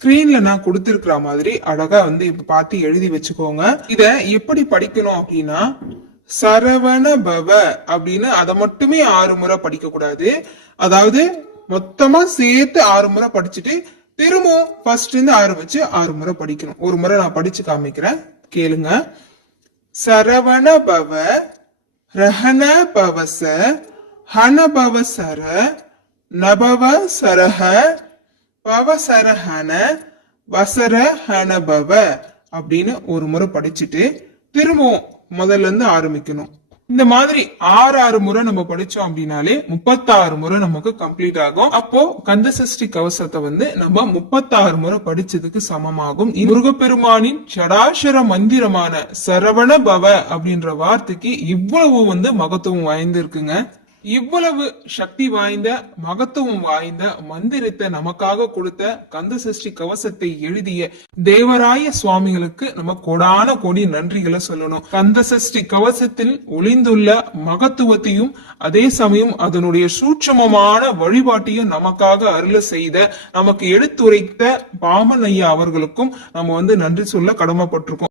ஸ்கிரீன்ல நான் கொடுத்திருக்கிற மாதிரி அழகா வந்து இப்ப பார்த்து எழுதி வச்சுக்கோங்க. இத எப்படி படிக்கணும் அப்படின்னா, சரவண பவ அப்படின்னு அதை மட்டுமே 6 முறை படிக்க கூடாது. அதாவது மொத்தமா சேர்த்து 6 முறை படிச்சுட்டு திரும்பவும் ஃபர்ஸ்ட் இருந்து ஆரம்பிச்சு 6 முறை படிக்கணும். ஒரு முறை நான் படிச்சு காமிக்கிறேன், கேளுங்க. சரவண பவ ரஹன பவச ஹன பவசர நபவ சரஹ பவசரஹன வசரஹன பவ அப்படின்னு ஒரு முறை படிச்சுட்டு திரும்பவும் முதல்ல இருந்து ஆரம்பிக்கணும். இந்த மாதிரி 6 முறை நம்ம படிச்சோம் அப்படின்னாலே 36 முறை நமக்கு கம்ப்ளீட் ஆகும். அப்போ கந்தசஷ்டி கவசத்தை வந்து நம்ம 36 முறை படிச்சதுக்கு சமமாகும். முருகப்பெருமானின் சடாசர மந்திரமான சரவண பவ அப்படின்ற வார்த்தைக்கு இவ்வளவு வந்து மகத்துவம் வாய்ந்திருக்குங்க. இவ்வளவு சக்தி வாய்ந்த மகத்துவம் வாய்ந்த மந்திரத்தை நமக்காக கொடுத்த கந்தசஷ்டி கவசத்தை எழுதிய தேவராய சுவாமிகளுக்கு நம்ம கொடான கோடி நன்றிகளை சொல்லணும். கந்தசஷ்டி கவசத்தில் ஒளிந்துள்ள மகத்துவத்தையும் அதே சமயம் அதனுடைய சூட்சமமான வழிபாட்டையும் நமக்காக அருள செய்த நமக்கு எடுத்துரைத்த பாமன் ஐயா அவர்களுக்கும் நம்ம வந்து நன்றி சொல்ல கடமைப்பட்டிருக்கோம்.